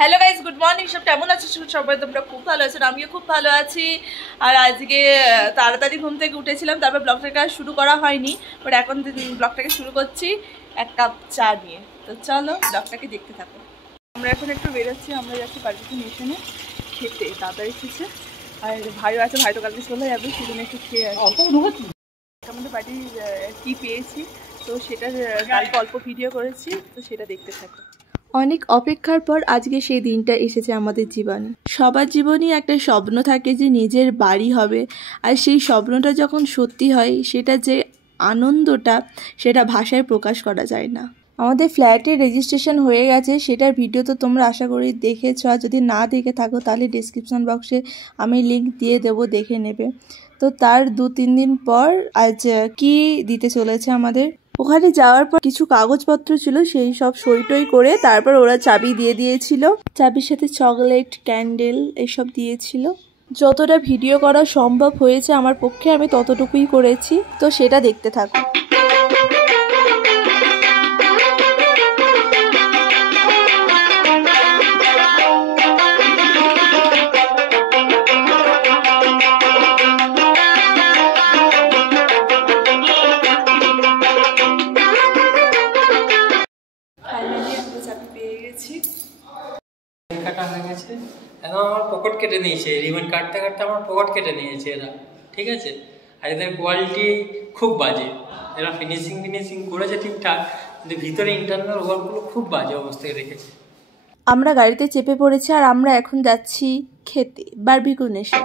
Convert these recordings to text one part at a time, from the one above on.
Hello guys, good morning. সব কেমন আছো? সবাই তোমরা খুব ভালো আছো, আমিও খুব ভালো আছি। আর আজকে তাড়াতাড়ি ঘুম থেকে উঠেছিলাম, তারপর ব্লগটাকে শুরু করা হয়নি, বাট এখন ব্লগটাকে শুরু করছি এক কাপ চা নিয়ে। তো চলো ব্লগটাকে দেখতে থাকো। আমরা এখন একটু বেরোচ্ছি, আমরা যাচ্ছি বার্বিকিউ নেশনে খেতে। দাদা এসেছে আর ভাইও আছে, ভাই তো কালকে চলে যাবে, সেজন্য একটু খেয়ে আসি। আমাদের বাড়ির কি পেয়েছি, তো সেটার কালকে অল্প ভিডিও করেছি, তো সেটা দেখতে থাকো। অনেক অপেক্ষার পর আজকে সেই দিনটা এসেছে আমাদের জীবনে। সবার জীবনেই একটা স্বপ্ন থাকে যে নিজের বাড়ি হবে, আর সেই স্বপ্নটা যখন সত্যি হয় সেটা যে আনন্দটা, সেটা ভাষায় প্রকাশ করা যায় না। আমাদের ফ্ল্যাটের রেজিস্ট্রেশন হয়ে গেছে, সেটার ভিডিও তো তোমরা আশা করি দেখেছো, আর যদি না দেখে থাকো তাহলে ডিসক্রিপশন বক্সে আমি লিঙ্ক দিয়ে দেবো, দেখে নেবে। তো তার 2-3 দিন পর আজ কি দিতে চলেছে আমাদের। ওখানে যাওয়ার পর কিছু কাগজপত্র ছিল, সেই সব সই টই করে তারপর ওরা চাবি দিয়ে দিয়েছিল। চাবির সাথে চকলেট, ক্যান্ডেল এসব দিয়েছিল। যতটা ভিডিও করা সম্ভব হয়েছে আমার পক্ষে, আমি ততটুকুই করেছি, তো সেটা দেখতে থাকো। কাটা হয়ে গেছে, এখন আমার পকেট কেটে নিয়েছে, রিবন কাটতে কাটতে আমার পকেট কেটে নিয়েছে এরা, ঠিক আছে। আর এদের কোয়ালিটি খুব বাজে, এরা ফিনিশিং করেছে ঠিকঠাক, কিন্তু ভিতরে ইন্টারনাল ওয়ার্কগুলো খুব বাজে অবস্থায় রেখেছে। আমরা গাড়িতে চেপে পড়েছি আর আমরা এখন যাচ্ছি খেতে, বারবিকিউ নেশন।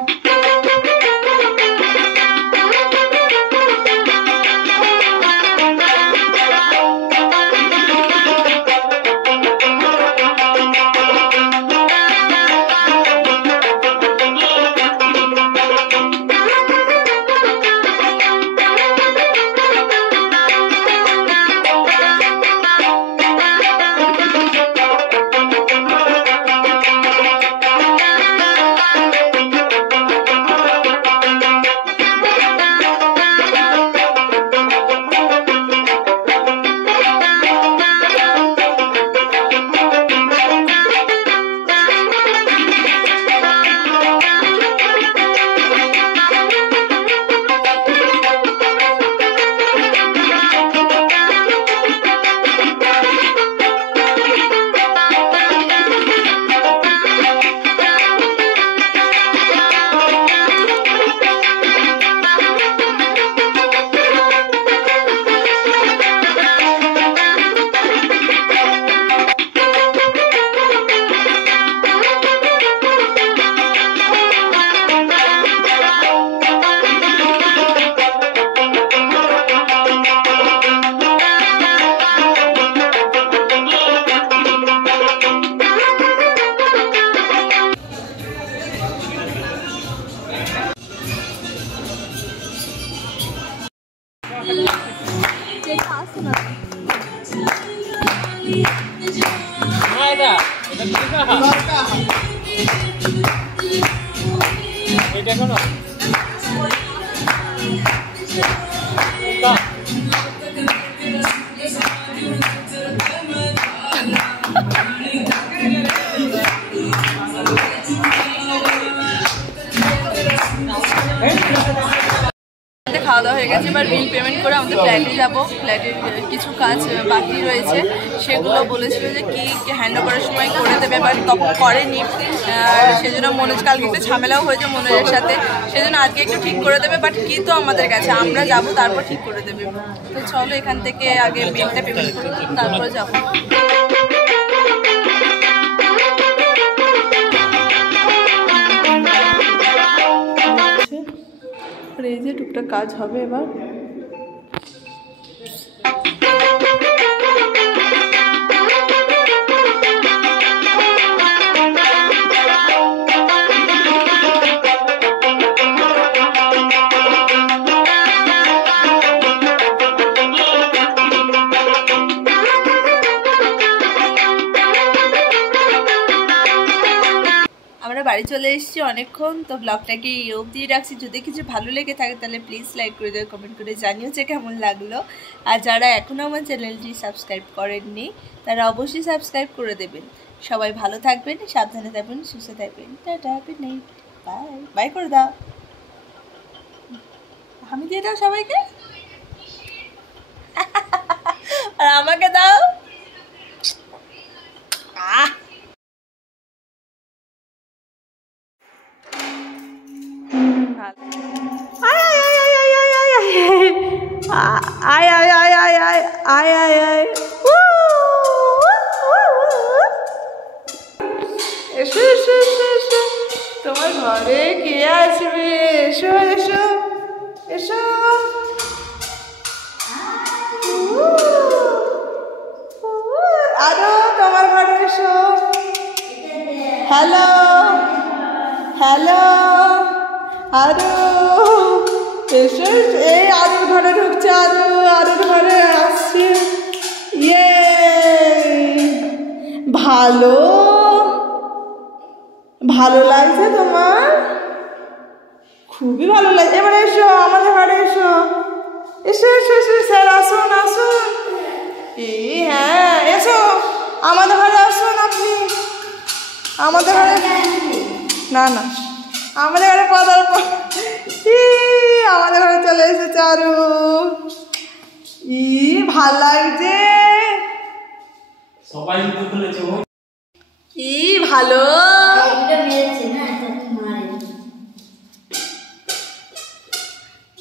খাওয়া দাওয়া হয়ে গেছে, এবার বিল পেমেন্ট করে আমাদের ফ্ল্যাটে যাবো। ফ্ল্যাটের কিছু কাজ বাকি রয়েছে, সেগুলো বলেছিল যে কি হ্যান্ড ওভারের সময় করে দেবে, বাট তখন করেনি। সেজন্য মনোজ কালকে একটু ঝামেলাও হয়েছে মনোজের সাথে, সেজন্য আজকে একটু ঠিক করে দেবে, বাট কি তো আমাদের কাছে, আমরা যাবো তারপর ঠিক করে দেবে। তো চলো এখান থেকে আগে বিলটা পেমেন্ট করে তারপর যাবো। এই যে টুকটাক কাজ হবে এবার। বাড়ি চলে এসেছি অনেকক্ষণ, তো ব্লগটাকে এই অবধি রাখছি। যদি কিছু ভালো লেগে থাকে তাহলে প্লিজ লাইক করে দেবে, কমেন্ট করে জানিও যে কেমন লাগলো। আর যারা এখনও আমার চ্যানেলটি সাবস্ক্রাইব করেননি তারা অবশ্যই সাবস্ক্রাইব করে দেবেন। সবাই ভালো থাকবেন, সাবধানে থাকবেন, সুস্থ থাকবেন। Tata, good night, bye. Bye করে দাও, আমি দিয়ে দাও সবাইকে, আর আমাকে দাও। আয় আয় আয় আয় আয় আয় আয় আয়, এসো এসো এসো এসো, তোমার ঘরে কে আসবে? এসো এসো এসো, আরো তোমার ঘরে এসো। হ্যালো হ্যালো, আরো এসো, এই আরুর ঘরে ঢুকছে, আরুর ঘরে আসছে। ইয়ে ভালো ভালো লাগছে তোমার? খুবই ভালো লাগছে। এবার এসো আমাদের ঘরে, এসো এসো এসো এসো, স্যার আসুন আসুন। হ্যাঁ এসো আমাদের ঘরে, আসুন আপনি আমাদের ঘরে। না না, আমাদের ঘরে পদার্পণ, আমাদের ঘরে চলে এসেছে আরু। ভাল লাগছে, সবাই ভালো।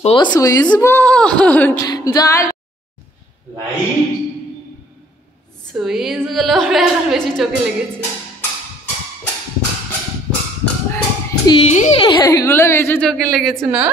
ও সুইচ বোর্ড, যার লাইট সুইচ গুলো এখন বেশি চোখে লেগেছে। এগুলো বেশি চোখে লেগেছে না?